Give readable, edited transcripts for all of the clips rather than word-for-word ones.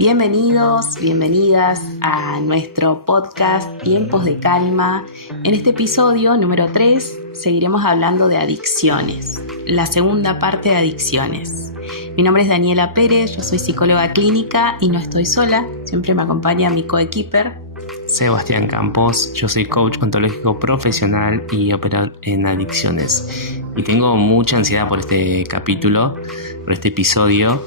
Bienvenidos, bienvenidas a nuestro podcast Tiempos de Calma. En este episodio número 3 seguiremos hablando de adicciones, la segunda parte de adicciones. Mi nombre es Daniela Pérez, yo soy psicóloga clínica y no estoy sola, siempre me acompaña mi coequiper Sebastián Campos, yo soy coach ontológico profesional y operador en adicciones. Y tengo mucha ansiedad por este capítulo, por este episodio,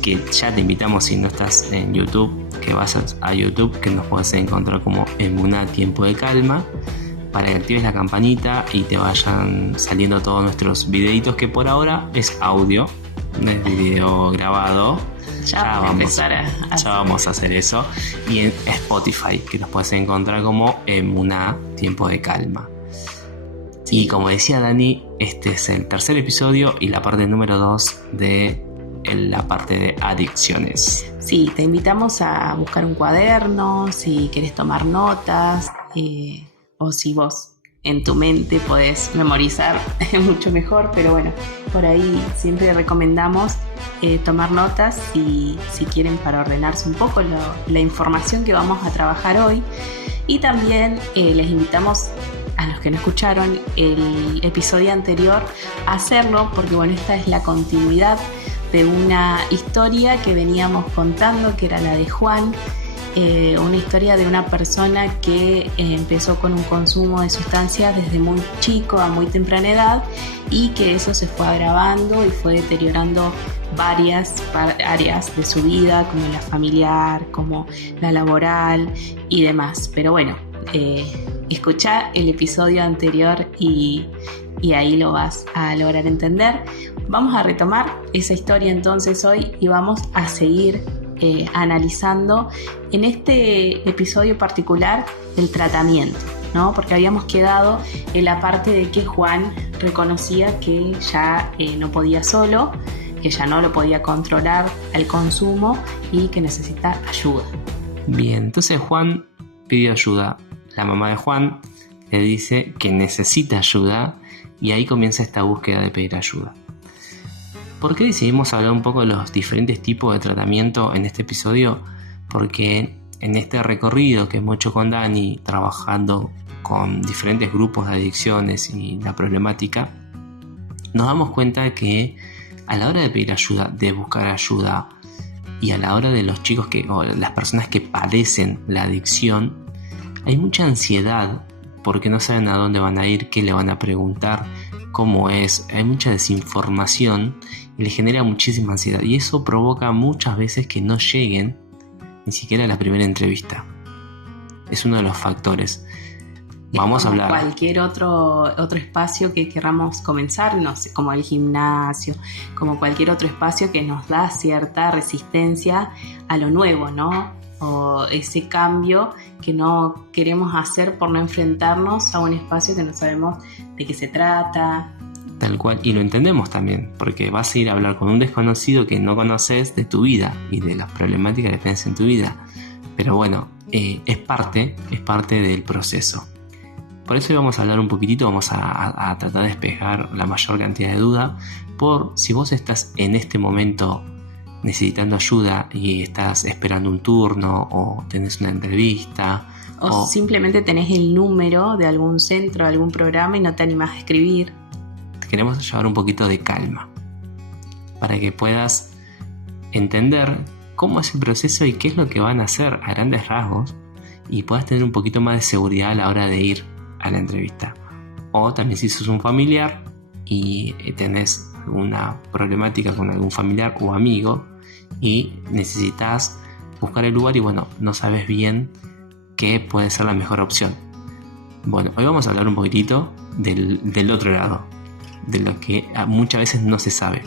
que ya te invitamos, si no estás en YouTube, que vas a YouTube, que nos puedes encontrar como Emuná Tiempo de Calma, para que actives la campanita y te vayan saliendo todos nuestros videitos, que por ahora es audio, no es video grabado. Ya vamos a hacer eso. Y en Spotify, que nos puedes encontrar como Emuná Tiempo de Calma. Y como decía Dani, este es el tercer episodio y la parte número 2 de la parte de adicciones. Sí, te invitamos a buscar un cuaderno si querés tomar notas, o si vos en tu mente podés memorizar mucho mejor, pero bueno, por ahí siempre recomendamos tomar notas si quieren, para ordenarse un poco la información que vamos a trabajar hoy. Y también les invitamos a los que no escucharon el episodio anterior a hacerlo, porque bueno, esta es la continuidad de una historia que veníamos contando, que era la de Juan. Una historia de una persona que empezó con un consumo de sustancias desde muy chico, a muy temprana edad, y que eso se fue agravando y fue deteriorando varias áreas de su vida, como la familiar, como la laboral y demás. Pero bueno, escuchá el episodio anterior y ahí lo vas a lograr entender. Vamos a retomar esa historia entonces hoy y vamos a seguir analizando en este episodio particular el tratamiento, ¿no? Porque habíamos quedado en la parte de que Juan reconocía que ya no podía solo, que ya no lo podía controlar el consumo y que necesita ayuda. Bien, entonces Juan pidió ayuda. La mamá de Juan le dice que necesita ayuda y ahí comienza esta búsqueda de pedir ayuda. ¿Por qué decidimos hablar un poco de los diferentes tipos de tratamiento en este episodio? Porque en este recorrido que hemos hecho con Dani, trabajando con diferentes grupos de adicciones y la problemática, nos damos cuenta que a la hora de pedir ayuda, de buscar ayuda, y a la hora de los chicos o las personas que padecen la adicción, hay mucha ansiedad porque no saben a dónde van a ir, qué le van a preguntar, cómo es. Hay mucha desinformación y les genera muchísima ansiedad, y eso provoca muchas veces que no lleguen ni siquiera a la primera entrevista. Es uno de los factores. Vamos a hablar. Cualquier otro espacio que queramos comenzar, no sé, como el gimnasio, como cualquier otro espacio que nos da cierta resistencia a lo nuevo, ¿no? O ese cambio que no queremos hacer por no enfrentarnos a un espacio que no sabemos de qué se trata. Tal cual, y lo entendemos también, porque vas a ir a hablar con un desconocido que no conoces de tu vida y de las problemáticas que tienes en tu vida. Pero bueno, es parte del proceso. Por eso hoy vamos a hablar un poquitito, vamos a tratar de despejar la mayor cantidad de dudas, por si vos estás en este momento necesitando ayuda y estás esperando un turno o tenés una entrevista. O simplemente tenés el número de algún centro, de algún programa y no te animás a escribir. Queremos llevar un poquito de calma para que puedas entender cómo es el proceso y qué es lo que van a hacer a grandes rasgos, y puedas tener un poquito más de seguridad a la hora de ir a la entrevista. O también si sos un familiar y tenés alguna problemática con algún familiar o amigo y necesitas buscar el lugar y bueno, no sabes bien qué puede ser la mejor opción. Bueno, hoy vamos a hablar un poquitito del otro lado, de lo que muchas veces no se sabe.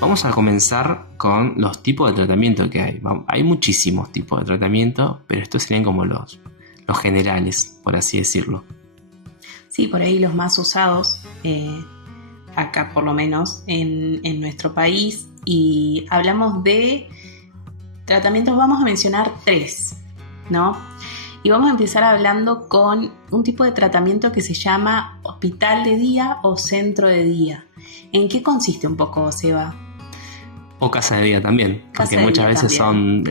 Vamos a comenzar con los tipos de tratamiento que hay. Hay muchísimos tipos de tratamiento, pero estos serían como los generales, por así decirlo. Sí, por ahí los más usados, acá por lo menos en nuestro país, y hablamos de tratamientos, vamos a mencionar 3, ¿no? Y vamos a empezar hablando con un tipo de tratamiento que se llama hospital de día o centro de día. ¿En qué consiste un poco, Seba? O casa de día también, porque muchas veces son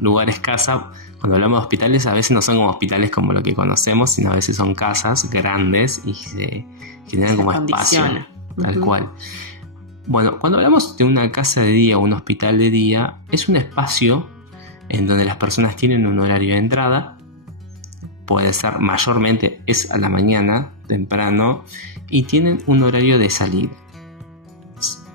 lugares casa. Cuando hablamos de hospitales, a veces no son como hospitales como lo que conocemos, sino a veces son casas grandes y se generan como espacio, tal cual. Bueno, cuando hablamos de una casa de día o un hospital de día, es un espacio en donde las personas tienen un horario de entrada, puede ser mayormente es a la mañana, temprano, y tienen un horario de salida.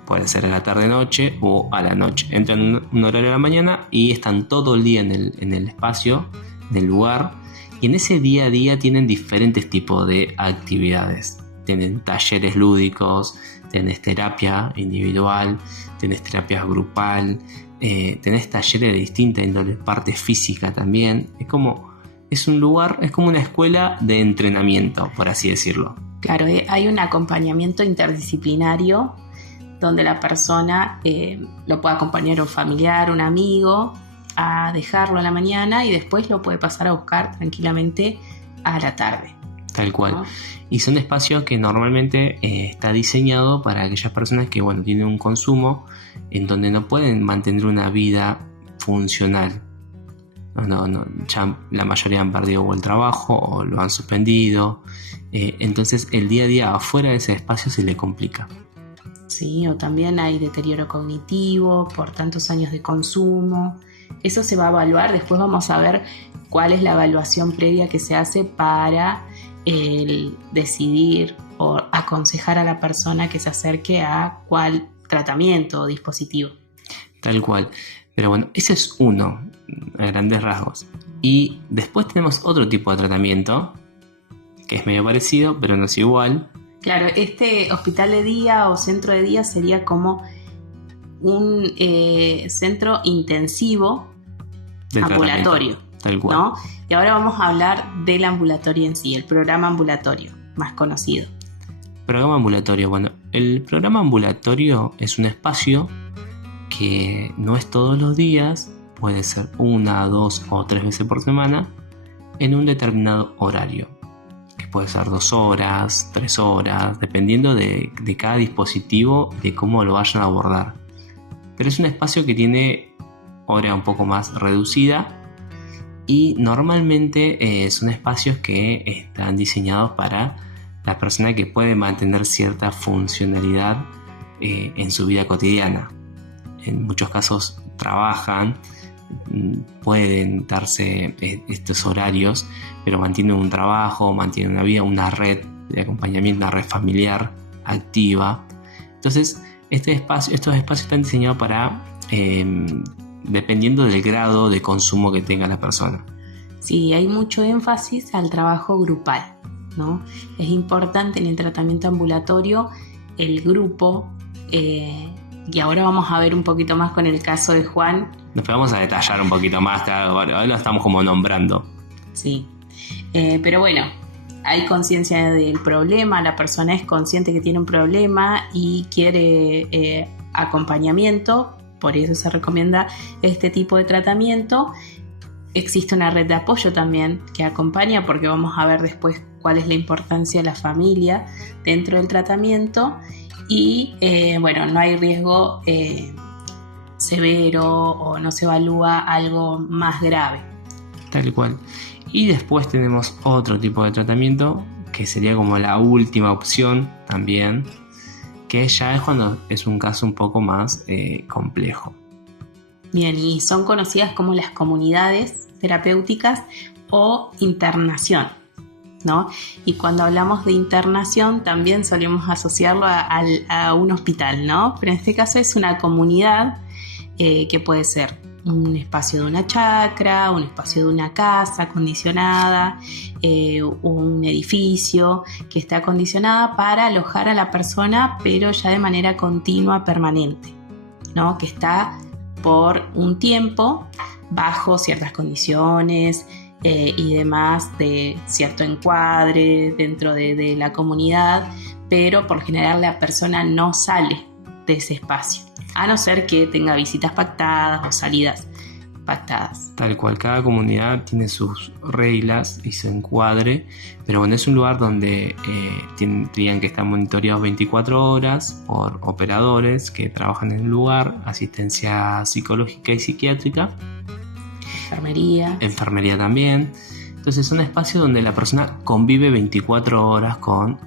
Puede ser a la tarde-noche o a la noche. Entran en un horario de la mañana y están todo el día en el espacio, en el lugar. Y en ese día a día tienen diferentes tipos de actividades. Tienen talleres lúdicos, tenés terapia individual, tenés terapia grupal, tenés talleres de distinta índole, parte física también. Es un lugar, es como una escuela de entrenamiento, por así decirlo. Claro, hay un acompañamiento interdisciplinario donde la persona lo puede acompañar un familiar, un amigo, a dejarlo a la mañana y después lo puede pasar a buscar tranquilamente a la tarde. Tal cual. ¿No? Y son espacios que normalmente está diseñado para aquellas personas que tienen un consumo en donde no pueden mantener una vida funcional. Ya la mayoría han perdido el trabajo o lo han suspendido. Entonces el día a día afuera de ese espacio se le complica. Sí, o también hay deterioro cognitivo por tantos años de consumo. Eso se va a evaluar, después vamos a ver cuál es la evaluación previa que se hace para decidir o aconsejar a la persona que se acerque a cuál tratamiento o dispositivo. Tal cual. Pero bueno, ese es uno, a grandes rasgos. Y después tenemos otro tipo de tratamiento, que es medio parecido, pero no es igual. Claro, este hospital de día o centro de día sería como un centro intensivo ambulatorio, tal cual. ¿no? Y ahora vamos a hablar del ambulatorio en sí, el programa ambulatorio, más conocido. Programa ambulatorio. Bueno, el programa ambulatorio es un espacio que no es todos los días, puede ser 1, 2 o 3 veces por semana, en un determinado horario. Que puede ser 2 horas, 3 horas, dependiendo de cada dispositivo, de cómo lo vayan a abordar. Pero es un espacio que tiene hora un poco más reducida y normalmente son espacios que están diseñados para la persona que puede mantener cierta funcionalidad en su vida cotidiana. En muchos casos trabajan, pueden darse estos horarios, pero mantienen un trabajo, mantienen una vida, una red de acompañamiento, una red familiar activa. Entonces, estos espacios están diseñados para, dependiendo del grado de consumo que tenga la persona. Sí, hay mucho énfasis al trabajo grupal, ¿no? Es importante en el tratamiento ambulatorio el grupo, y ahora vamos a ver un poquito más con el caso de Juan. Nos vamos a detallar un poquito más, ahora lo estamos como nombrando. Sí, pero bueno, hay conciencia del problema, la persona es consciente que tiene un problema y quiere acompañamiento, por eso se recomienda este tipo de tratamiento. Existe una red de apoyo también que acompaña, porque vamos a ver después cuál es la importancia de la familia dentro del tratamiento. Y no hay riesgo severo o no se evalúa algo más grave. Tal cual. Y después tenemos otro tipo de tratamiento que sería como la última opción también, que ya es cuando es un caso un poco más complejo. Bien, y son conocidas como las comunidades terapéuticas o internación, ¿no? Y cuando hablamos de internación también solemos asociarlo a un hospital, ¿no? Pero en este caso es una comunidad que puede ser un espacio de una chacra, un espacio de una casa acondicionada, un edificio que está acondicionada para alojar a la persona, pero ya de manera continua, permanente, ¿no? Que está por un tiempo bajo ciertas condiciones y demás, de cierto encuadre dentro de la comunidad, pero por lo general la persona no sale de ese espacio, a no ser que tenga visitas pactadas o salidas pactadas. Tal cual, cada comunidad tiene sus reglas y su encuadre, pero bueno, es un lugar donde tendrían que estar monitoreados 24 horas por operadores que trabajan en el lugar, asistencia psicológica y psiquiátrica, enfermería también. Entonces son espacios donde la persona convive 24 horas con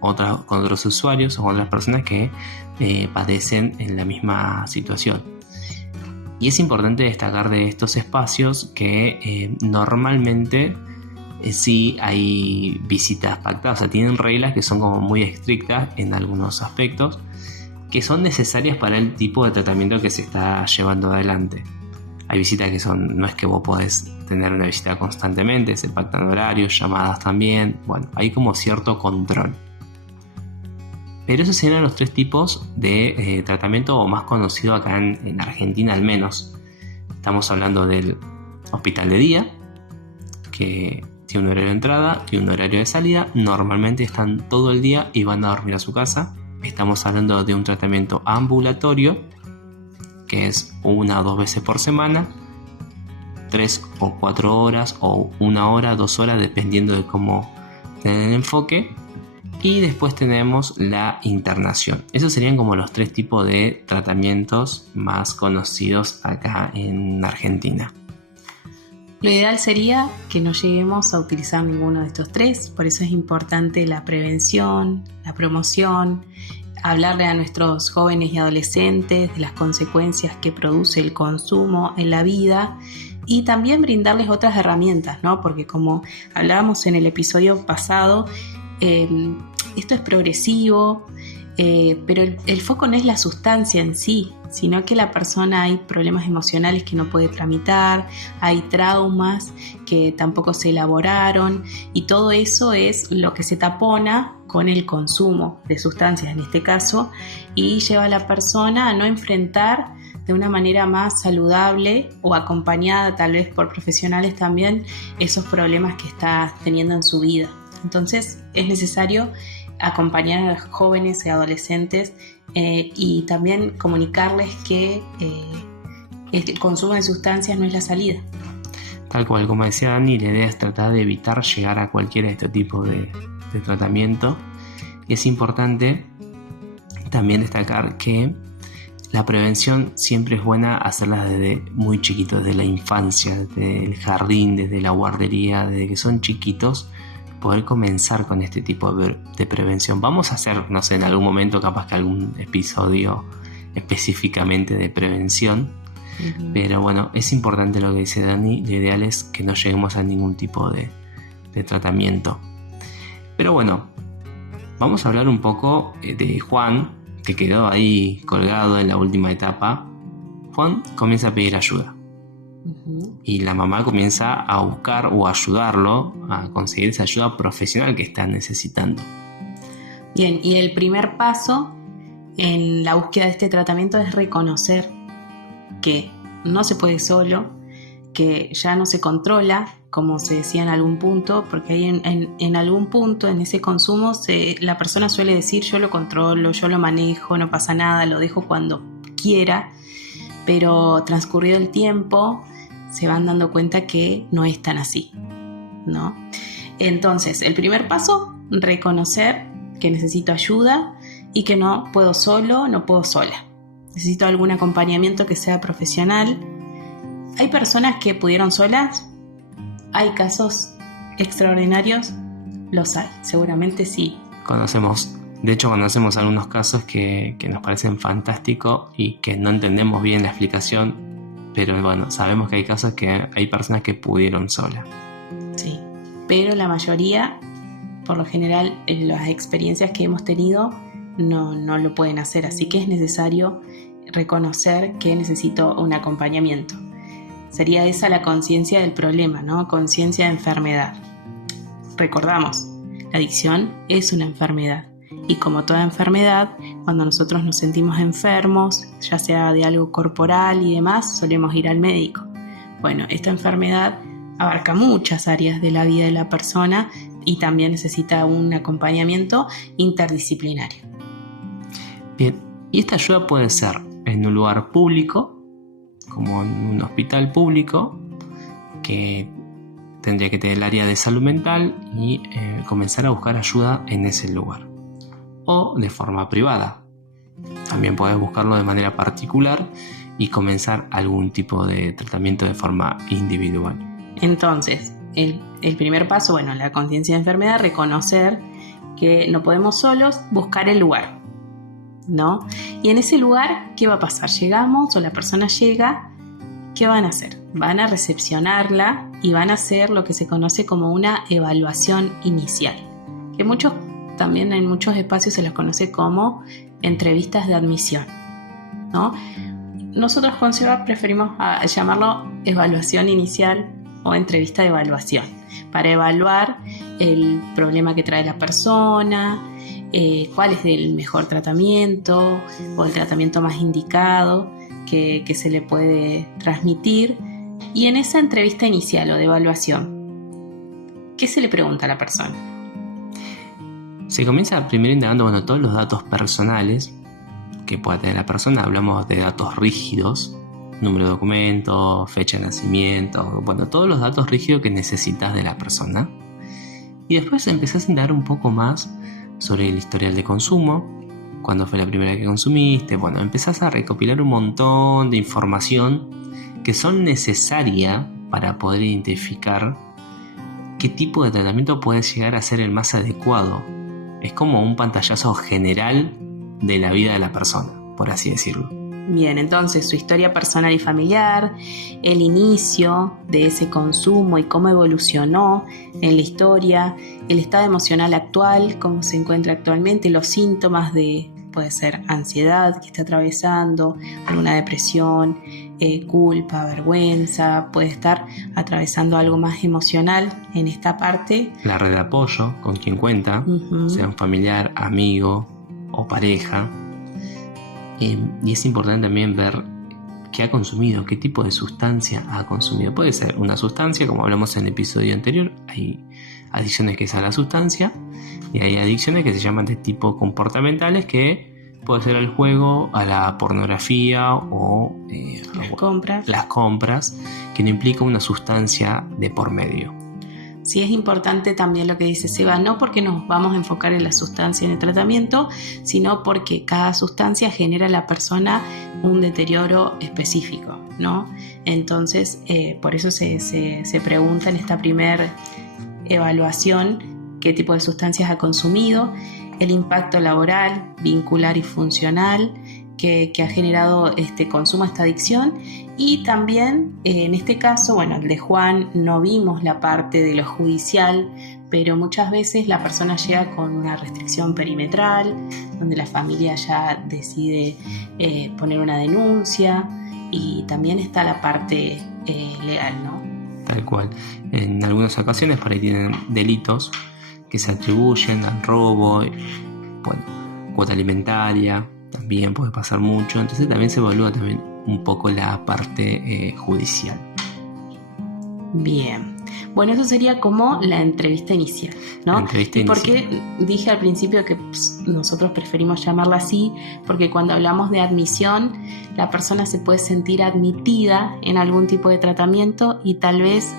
otros usuarios o con otras personas que padecen en la misma situación. Y es importante destacar de estos espacios que normalmente sí hay visitas pactadas, o sea, tienen reglas que son como muy estrictas en algunos aspectos, que son necesarias para el tipo de tratamiento que se está llevando adelante. Hay visitas que no es que vos podés tener una visita constantemente, se pactan horarios, llamadas también, bueno, hay como cierto control. Pero esos serían los 3 tipos de tratamiento, o más conocido acá en Argentina al menos. Estamos hablando del hospital de día, que tiene un horario de entrada y un horario de salida. Normalmente están todo el día y van a dormir a su casa. Estamos hablando de un tratamiento ambulatorio, que es 1 o 2 veces por semana, 3 o 4 horas o 1 hora, 2 horas, dependiendo de cómo tengan el enfoque. Y después tenemos la internación. Esos serían como los 3 tipos de tratamientos más conocidos acá en Argentina. Lo ideal sería que no lleguemos a utilizar ninguno de estos 3, por eso es importante la prevención, la promoción, hablarle a nuestros jóvenes y adolescentes de las consecuencias que produce el consumo en la vida y también brindarles otras herramientas, ¿no? Porque como hablábamos en el episodio pasado, esto es progresivo, pero el foco no es la sustancia en sí, sino que la persona, hay problemas emocionales que no puede tramitar, hay traumas que tampoco se elaboraron y todo eso es lo que se tapona con el consumo de sustancias en este caso y lleva a la persona a no enfrentar de una manera más saludable o acompañada tal vez por profesionales también esos problemas que está teniendo en su vida. Entonces es necesario acompañar a los jóvenes y adolescentes y también comunicarles que el consumo de sustancias no es la salida. Tal cual, como decía Dani, la idea es tratar de evitar llegar a cualquiera de este tipo de tratamiento. Y es importante también destacar que la prevención siempre es buena hacerla desde muy chiquitos, desde la infancia, desde el jardín, desde la guardería, desde que son chiquitos, poder comenzar con este tipo de prevención. Vamos a hacer, no sé, en algún momento capaz que algún episodio específicamente de prevención, pero bueno, es importante lo que dice Dani, lo ideal es que no lleguemos a ningún tipo de tratamiento. Pero bueno, vamos a hablar un poco de Juan, que quedó ahí colgado en la última etapa. Juan comienza a pedir ayuda. Y la mamá comienza a buscar o ayudarlo a conseguir esa ayuda profesional que está necesitando. Bien, y el primer paso en la búsqueda de este tratamiento es reconocer que no se puede solo, que ya no se controla, como se decía en algún punto, porque ahí en algún punto en ese consumo la persona suele decir yo lo controlo, yo lo manejo, no pasa nada, lo dejo cuando quiera, pero transcurrido el tiempo se van dando cuenta que no es tan así, ¿no? Entonces, el primer paso, reconocer que necesito ayuda y que no puedo solo, no puedo sola. Necesito algún acompañamiento que sea profesional. Hay personas que pudieron solas, hay casos extraordinarios, los hay, seguramente sí. Conocemos algunos casos que nos parecen fantásticos y que no entendemos bien la explicación, pero bueno, sabemos que hay casos que hay personas que pudieron solas. Sí, pero la mayoría, por lo general, en las experiencias que hemos tenido, no lo pueden hacer, así que es necesario reconocer que necesito un acompañamiento. Sería esa la conciencia del problema, ¿no? Conciencia de enfermedad. Recordamos, la adicción es una enfermedad. Y como toda enfermedad, cuando nosotros nos sentimos enfermos, ya sea de algo corporal y demás, solemos ir al médico. Bueno, esta enfermedad abarca muchas áreas de la vida de la persona y también necesita un acompañamiento interdisciplinario. Bien, y esta ayuda puede ser en un lugar público como en un hospital público, que tendría que tener el área de salud mental y comenzar a buscar ayuda en ese lugar. O de forma privada. También puedes buscarlo de manera particular y comenzar algún tipo de tratamiento de forma individual. Entonces, el primer paso, la conciencia de enfermedad, reconocer que no podemos solos, buscar el lugar, ¿no? Y en ese lugar, ¿qué va a pasar? Llegamos o la persona llega, ¿qué van a hacer? Van a recepcionarla y van a hacer lo que se conoce como una evaluación inicial, que también en muchos espacios se los conoce como entrevistas de admisión, ¿no? Nosotros con SEBA preferimos llamarlo evaluación inicial o entrevista de evaluación, para evaluar el problema que trae la persona, cuál es el mejor tratamiento o el tratamiento más indicado que se le puede transmitir. Y en esa entrevista inicial o de evaluación, ¿qué se le pregunta a la persona? Se comienza primero indagando todos los datos personales que pueda tener la persona. Hablamos de datos rígidos, número de documento, fecha de nacimiento, todos los datos rígidos que necesitas de la persona. Y después empezás a indagar un poco más sobre el historial de consumo, cuándo fue la primera vez que consumiste. Empezás a recopilar un montón de información que son necesarias para poder identificar qué tipo de tratamiento puede llegar a ser el más adecuado. Es como un pantallazo general de la vida de la persona, por así decirlo. Bien, entonces su historia personal y familiar, el inicio de ese consumo y cómo evolucionó en la historia, el estado emocional actual, cómo se encuentra actualmente, los síntomas puede ser ansiedad que está atravesando, alguna depresión, culpa, vergüenza, puede estar atravesando algo más emocional en esta parte. La red de apoyo con quien cuenta, sea un familiar, amigo o pareja. Y es importante también ver qué ha consumido, qué tipo de sustancia ha consumido. Puede ser una sustancia, como hablamos en el episodio anterior, hay adicciones que es a la sustancia y hay adicciones que se llaman de tipo comportamentales, que puede ser al juego, a la pornografía o las compras, que no implica una sustancia de por medio. Sí, es importante también lo que dice Seba, no porque nos vamos a enfocar en la sustancia en el tratamiento, sino porque cada sustancia genera a la persona un deterioro específico, ¿no? Entonces, por eso se pregunta en esta primera evaluación qué tipo de sustancias ha consumido, el impacto laboral, vincular y funcional que ha generado este consumo, esta adicción. Y también en este caso, el de Juan no vimos la parte de lo judicial, pero muchas veces la persona llega con una restricción perimetral, donde la familia ya decide poner una denuncia, y también está la parte legal, ¿no? Tal cual. En algunas ocasiones por ahí tienen delitos que se atribuyen al robo, cuota alimentaria, también puede pasar mucho, entonces también se evalúa también un poco la parte judicial. Bien, eso sería como la entrevista inicial, ¿no? ¿Y por qué dije al principio que nosotros preferimos llamarla así? Porque cuando hablamos de admisión, la persona se puede sentir admitida en algún tipo de tratamiento y tal vez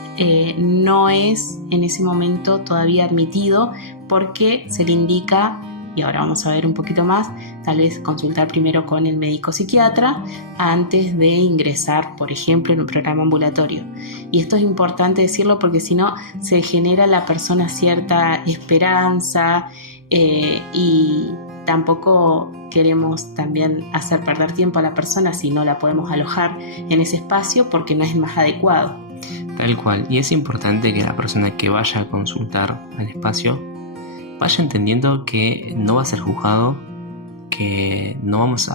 no es en ese momento todavía admitido, porque se le indica, y ahora vamos a ver un poquito más, tal vez consultar primero con el médico psiquiatra antes de ingresar, por ejemplo, en un programa ambulatorio. Y esto es importante decirlo porque si no se genera a la persona cierta esperanza y tampoco queremos también hacer perder tiempo a la persona si no la podemos alojar en ese espacio porque no es el más adecuado. Tal cual, y es importante que la persona que vaya a consultar al espacio vaya entendiendo que no va a ser juzgado, que no vamos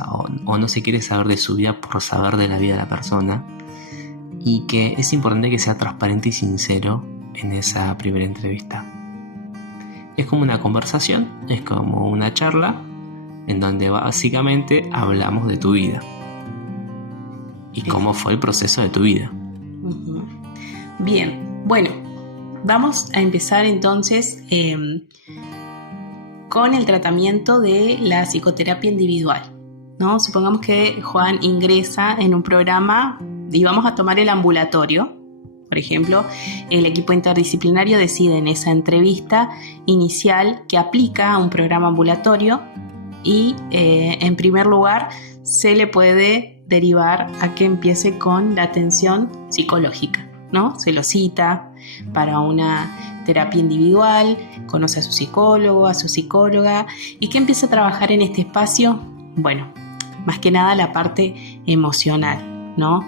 o no se quiere saber de su vida por saber de la vida de la persona, y que es importante que sea transparente y sincero en esa primera entrevista. Es como una conversación, es como una charla en donde básicamente hablamos de tu vida y cómo fue el proceso de tu vida. Bien, vamos a empezar entonces con el tratamiento de la psicoterapia individual, ¿no? Supongamos que Juan ingresa en un programa y vamos a tomar el ambulatorio. Por ejemplo, el equipo interdisciplinario decide en esa entrevista inicial que aplica a un programa ambulatorio y en primer lugar se le puede derivar a que empiece con la atención psicológica, ¿no? Se lo cita para una terapia individual, conoce a su psicólogo, a su psicóloga y que empiece a trabajar en este espacio, bueno, más que nada la parte emocional, ¿no?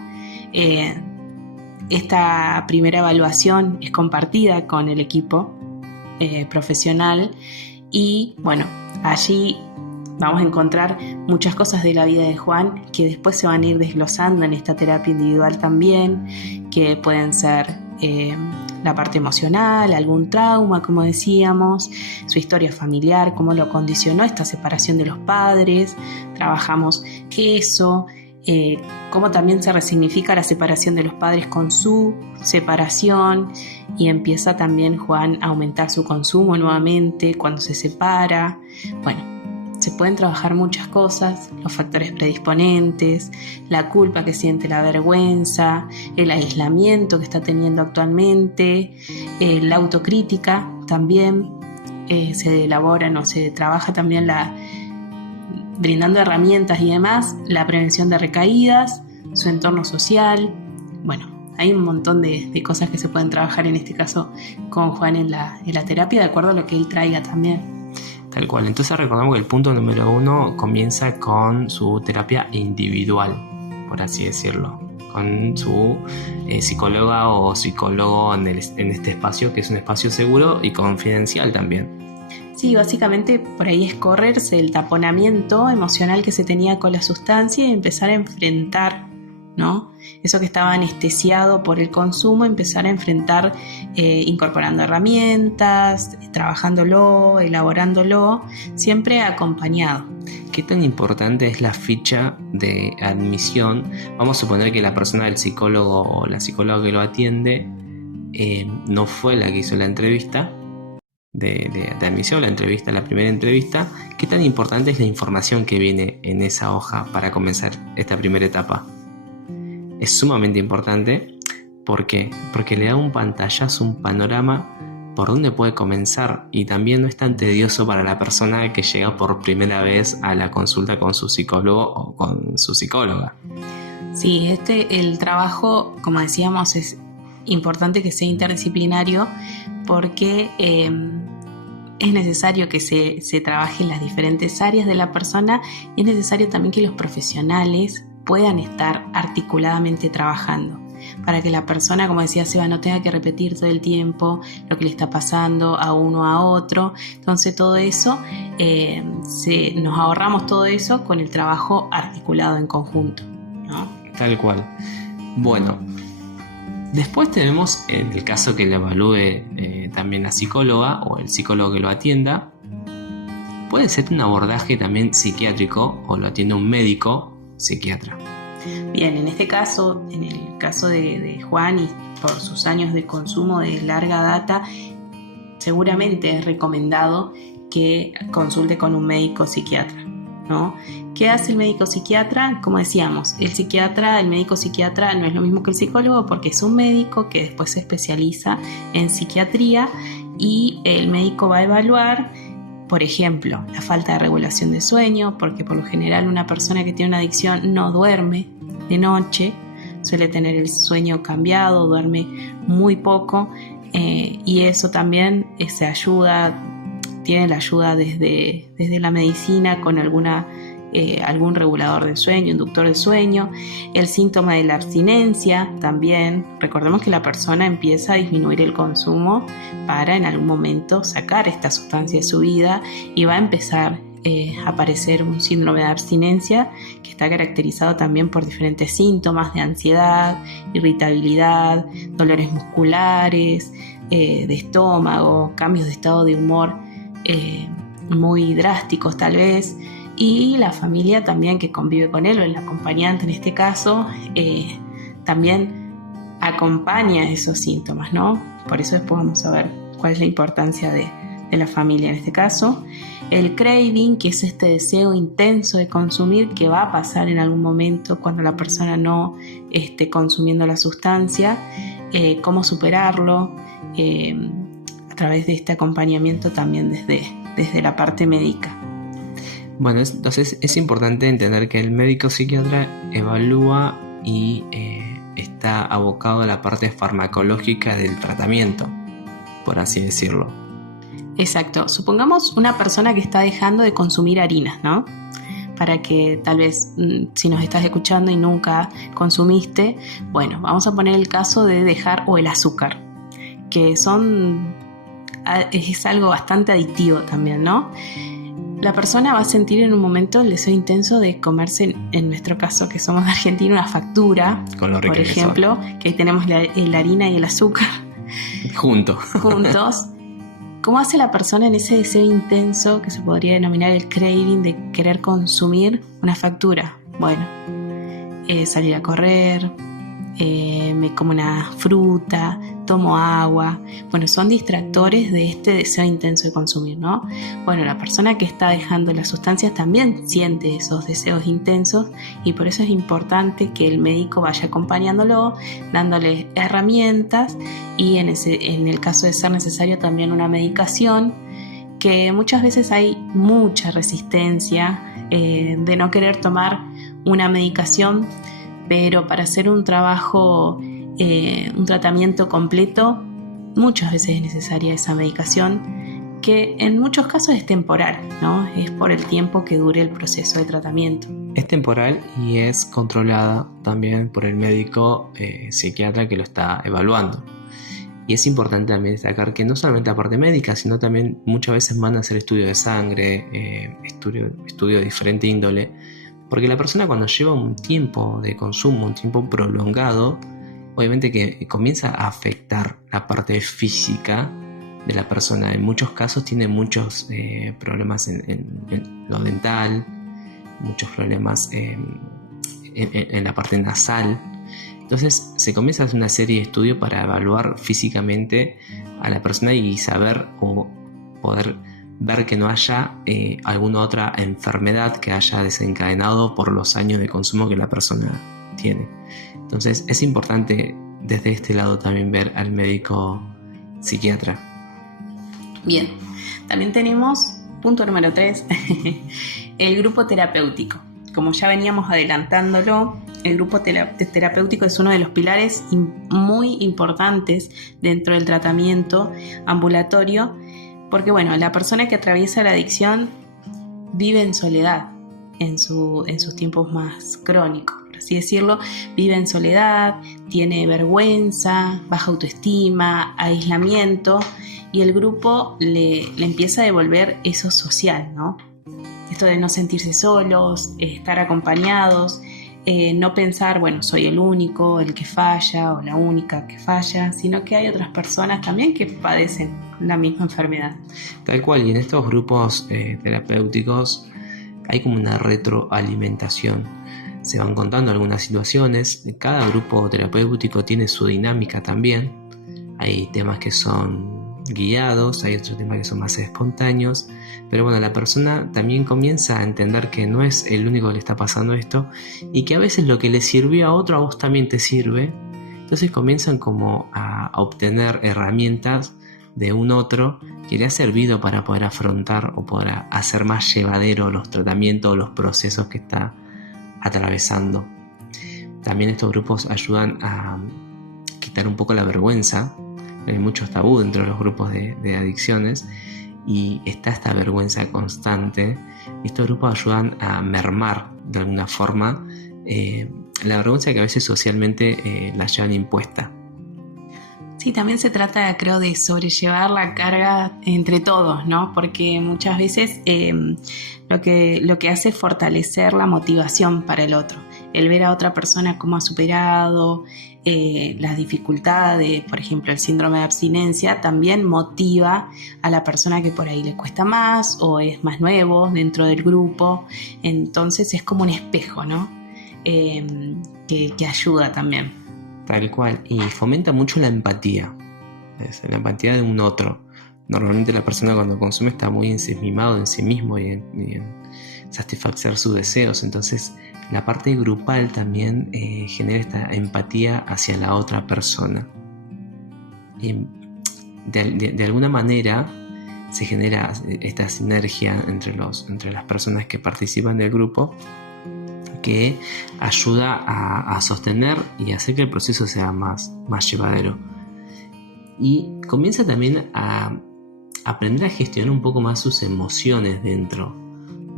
Esta primera evaluación es compartida con el equipo profesional y bueno, allí vamos a encontrar muchas cosas de la vida de Juan que después se van a ir desglosando en esta terapia individual también, que pueden ser la parte emocional, algún trauma, como decíamos, su historia familiar, cómo lo condicionó esta separación de los padres. Trabajamos eso, cómo también se resignifica la separación de los padres con su separación y empieza también Juan a aumentar su consumo nuevamente cuando se separa. Bueno, se pueden trabajar muchas cosas, los factores predisponentes, la culpa que siente, la vergüenza, el aislamiento que está teniendo actualmente, la autocrítica también se elabora, no se trabaja también brindando herramientas y demás, la prevención de recaídas, su entorno social. Bueno, hay un montón de cosas que se pueden trabajar en este caso con Juan en la terapia, de acuerdo a lo que él traiga también. Tal cual. Entonces recordamos que el punto número 1 comienza con su terapia individual, por así decirlo, con su psicóloga o psicólogo en este espacio, que es un espacio seguro y confidencial también. Sí, básicamente por ahí es correrse el taponamiento emocional que se tenía con la sustancia y empezar a enfrentar, ¿no? Eso que estaba anestesiado por el consumo, empezar a enfrentar incorporando herramientas, trabajándolo, elaborándolo, siempre acompañado. ¿Qué tan importante es la ficha de admisión? Vamos a suponer que la persona del psicólogo o la psicóloga que lo atiende no fue la que hizo la entrevista de admisión, la primera entrevista. ¿Qué tan importante es la información que viene en esa hoja para comenzar esta primera etapa? Es sumamente importante. ¿Por qué? Porque le da un pantallazo, un panorama por dónde puede comenzar y también no es tan tedioso para la persona que llega por primera vez a la consulta con su psicólogo o con su psicóloga. Sí, el trabajo, como decíamos, es importante que sea interdisciplinario porque es necesario que se trabaje en las diferentes áreas de la persona y es necesario también que los profesionales puedan estar articuladamente trabajando para que la persona, como decía Seba, no tenga que repetir todo el tiempo lo que le está pasando a uno a otro. Entonces todo eso, nos ahorramos todo eso con el trabajo articulado en conjunto, ¿no? Tal cual. Bueno, después tenemos, en el caso que lo evalúe también la psicóloga o el psicólogo que lo atienda, puede ser un abordaje también psiquiátrico o lo atiende un médico psiquiatra. Bien, en este caso, en el caso de Juan y por sus años de consumo de larga data, seguramente es recomendado que consulte con un médico psiquiatra, ¿no? ¿Qué hace el médico psiquiatra? Como decíamos, el médico psiquiatra no es lo mismo que el psicólogo porque es un médico que después se especializa en psiquiatría y el médico va a evaluar, por ejemplo, la falta de regulación de sueño, porque por lo general una persona que tiene una adicción no duerme de noche, suele tener el sueño cambiado, duerme muy poco y eso también se ayuda, tiene la ayuda desde la medicina con algún regulador del sueño, inductor del sueño. El síntoma de la abstinencia también, recordemos que la persona empieza a disminuir el consumo para en algún momento sacar esta sustancia de su vida y va a empezar a aparecer un síndrome de abstinencia que está caracterizado también por diferentes síntomas de ansiedad, irritabilidad, dolores musculares, de estómago, cambios de estado de humor muy drásticos tal vez. Y la familia también que convive con él, o el acompañante en este caso, también acompaña esos síntomas, ¿no? Por eso después vamos a ver cuál es la importancia de de la familia en este caso. El craving, que es este deseo intenso de consumir que va a pasar en algún momento cuando la persona no esté consumiendo la sustancia. Cómo superarlo a través de este acompañamiento también desde la parte médica. Bueno, entonces es importante entender que el médico psiquiatra evalúa y está abocado a la parte farmacológica del tratamiento, por así decirlo. Exacto. Supongamos una persona que está dejando de consumir harinas, ¿no? Para que tal vez, si nos estás escuchando y nunca consumiste, bueno, vamos a poner el caso de dejar o el azúcar, que es algo bastante adictivo también, ¿no? La persona va a sentir en un momento el deseo intenso de comerse, en nuestro caso que somos de Argentina, una factura, por ejemplo, que ahí tenemos la harina y el azúcar juntos. ¿Cómo hace la persona en ese deseo intenso que se podría denominar el craving de querer consumir una factura? Bueno, salir a correr, me como una fruta, tomo agua. Bueno, son distractores de este deseo intenso de consumir, ¿no? Bueno, la persona que está dejando las sustancias también siente esos deseos intensos y por eso es importante que el médico vaya acompañándolo, dándole herramientas y en el caso de ser necesario también una medicación, que muchas veces hay mucha resistencia de no querer tomar una medicación, pero para hacer un trabajo, un tratamiento completo, muchas veces es necesaria esa medicación, que en muchos casos es temporal, ¿no? Es por el tiempo que dure el proceso de tratamiento. Es temporal y es controlada también por el médico psiquiatra que lo está evaluando. Y es importante también destacar que no solamente la parte médica, sino también muchas veces mandan a hacer estudio de sangre, estudio de diferente índole, porque la persona cuando lleva un tiempo de consumo, un tiempo prolongado, obviamente que comienza a afectar la parte física de la persona. En muchos casos tiene muchos problemas en lo dental, muchos problemas en la parte nasal. Entonces se comienza a hacer una serie de estudios para evaluar físicamente a la persona y saber o poder ver que no haya alguna otra enfermedad que haya desencadenado por los años de consumo que la persona tiene. Entonces es importante desde este lado también ver al médico psiquiatra. Bien, también tenemos, punto número 3, el grupo terapéutico. Como ya veníamos adelantándolo, el grupo terapéutico es uno de los pilares muy importantes dentro del tratamiento ambulatorio, porque bueno, la persona que atraviesa la adicción vive en soledad en sus tiempos más crónicos, por así decirlo. Vive en soledad, tiene vergüenza, baja autoestima, aislamiento, y el grupo le empieza a devolver eso social, ¿no? Esto de no sentirse solos, estar acompañados, no pensar, bueno, soy el único, el que falla o la única que falla, sino que hay otras personas también que padecen la misma enfermedad. Tal cual, y en estos grupos terapéuticos hay como una retroalimentación. Se van contando algunas situaciones, cada grupo terapéutico tiene su dinámica también. Hay temas que son guiados, hay otros temas que son más espontáneos, pero bueno, la persona también comienza a entender que no es el único que le está pasando esto y que a veces lo que le sirvió a otro a vos también te sirve. Entonces comienzan como a obtener herramientas de un otro que le ha servido para poder afrontar o poder hacer más llevadero los tratamientos o los procesos que está atravesando. También estos grupos ayudan a quitar un poco la vergüenza. Hay muchos tabú dentro de los grupos de adicciones y está esta vergüenza constante. Estos grupos ayudan a mermar de alguna forma la vergüenza que a veces socialmente la llevan impuesta. Sí, también se trata, creo, de sobrellevar la carga entre todos, ¿no? Porque muchas veces lo que hace es fortalecer la motivación para el otro. El ver a otra persona cómo ha superado las dificultades, por ejemplo, el síndrome de abstinencia, también motiva a la persona que por ahí le cuesta más o es más nuevo dentro del grupo. Entonces es como un espejo, ¿no? Que ayuda también. Tal cual, y fomenta mucho la empatía de un otro, Normalmente la persona cuando consume está muy ensimismado en sí mismo y en satisfacer sus deseos. Entonces la parte grupal también genera esta empatía hacia la otra persona. Y de alguna manera se genera esta sinergia entre las personas que participan del grupo, que ayuda a sostener y hacer que el proceso sea más llevadero. Y comienza también a aprender a gestionar un poco más sus emociones dentro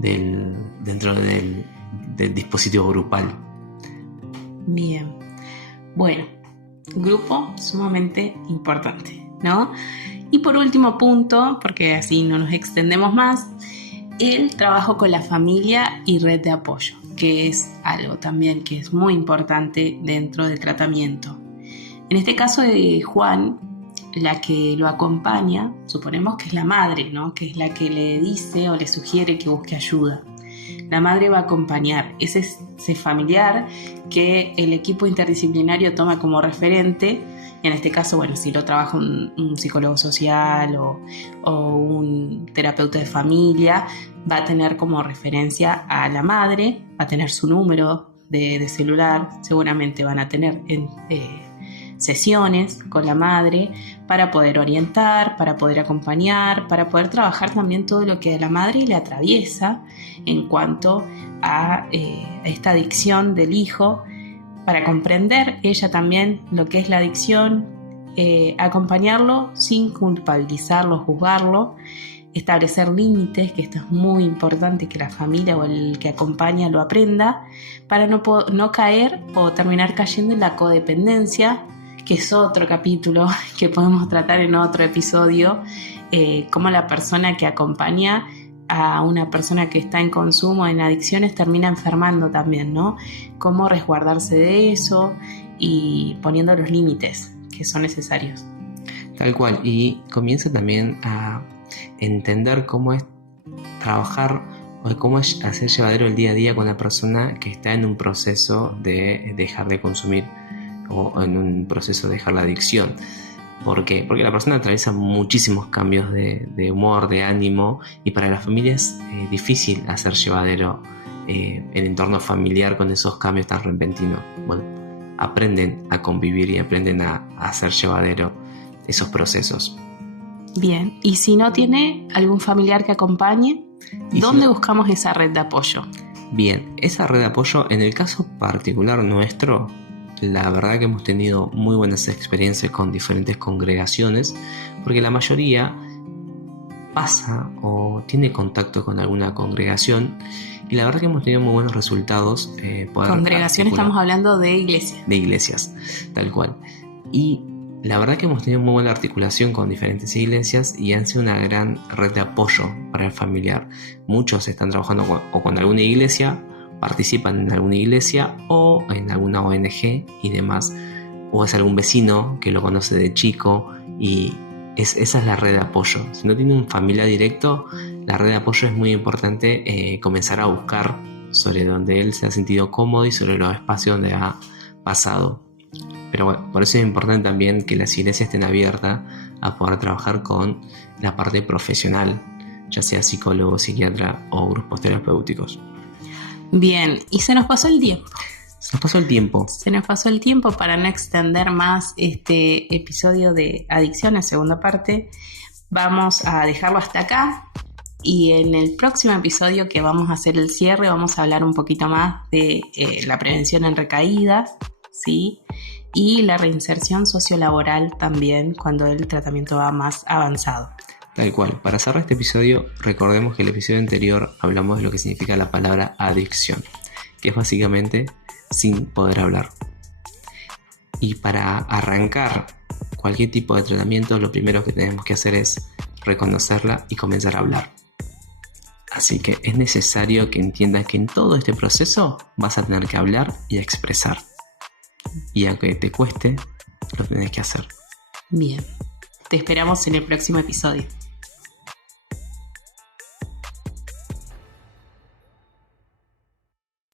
del dispositivo grupal. Bien. Bueno, grupo sumamente importante, ¿no? Y por último punto, porque así no nos extendemos más, el trabajo con la familia y red de apoyo, que es algo también que es muy importante dentro del tratamiento. En este caso de Juan, la que lo acompaña, suponemos que es la madre, ¿no? Que es la que le dice o le sugiere que busque ayuda. La madre va a acompañar ese familiar que el equipo interdisciplinario toma como referente. En este caso, bueno, si lo trabaja un psicólogo social o un terapeuta de familia, va a tener como referencia a la madre, va a tener su número de celular, seguramente van a tener sesiones con la madre para poder orientar, para poder acompañar, para poder trabajar también todo lo que a la madre le atraviesa en cuanto a esta adicción del hijo, para comprender ella también lo que es la adicción, acompañarlo sin culpabilizarlo, juzgarlo, establecer límites, que esto es muy importante que la familia o el que acompaña lo aprenda, para no caer o terminar cayendo en la codependencia, que es otro capítulo que podemos tratar en otro episodio, cómo la persona que acompaña a una persona que está en consumo, en adicciones, termina enfermando también, ¿no? Cómo resguardarse de eso y poniendo los límites que son necesarios. Tal cual, y comienza también a entender cómo es trabajar o cómo es hacer llevadero el día a día con la persona que está en un proceso de dejar de consumir o en un proceso de dejar la adicción. ¿Por qué? Porque la persona atraviesa muchísimos cambios de humor, de ánimo, y para la familia es difícil hacer llevadero el entorno familiar con esos cambios tan repentinos. Bueno, aprenden a convivir y aprenden a hacer llevadero esos procesos. Bien, y si no tiene algún familiar que acompañe, ¿dónde buscamos esa red de apoyo? Bien, esa red de apoyo, en el caso particular nuestro, la verdad que hemos tenido muy buenas experiencias con diferentes congregaciones, porque la mayoría pasa o tiene contacto con alguna congregación, y la verdad que hemos tenido muy buenos resultados. Congregación, estamos hablando de iglesias. De iglesias, tal cual. Y la verdad que hemos tenido muy buena articulación con diferentes iglesias y han sido una gran red de apoyo para el familiar. Muchos están trabajando con alguna iglesia, participan en alguna iglesia o en alguna ONG y demás, o es algún vecino que lo conoce de chico, y esa es la red de apoyo. Si no tiene un familiar directo, la red de apoyo es muy importante comenzar a buscar sobre donde él se ha sentido cómodo y sobre los espacios donde ha pasado. Pero bueno, por eso es importante también que las iglesias estén abiertas a poder trabajar con la parte profesional, ya sea psicólogo, psiquiatra o grupos terapéuticos. Bien, y se nos pasó el tiempo. Se nos pasó el tiempo para no extender más este episodio de adicción, la segunda parte. Vamos a dejarlo hasta acá y en el próximo episodio, que vamos a hacer el cierre, vamos a hablar un poquito más de la prevención en recaídas, ¿sí? Y la reinserción sociolaboral también cuando el tratamiento va más avanzado. Tal cual. Para cerrar este episodio, recordemos que en el episodio anterior hablamos de lo que significa la palabra adicción, que es básicamente sin poder hablar. Y para arrancar cualquier tipo de tratamiento, lo primero que tenemos que hacer es reconocerla y comenzar a hablar. Así que es necesario que entiendas que en todo este proceso vas a tener que hablar y expresar. Y aunque te cueste, lo tenés que hacer. Bien, te esperamos en el próximo episodio.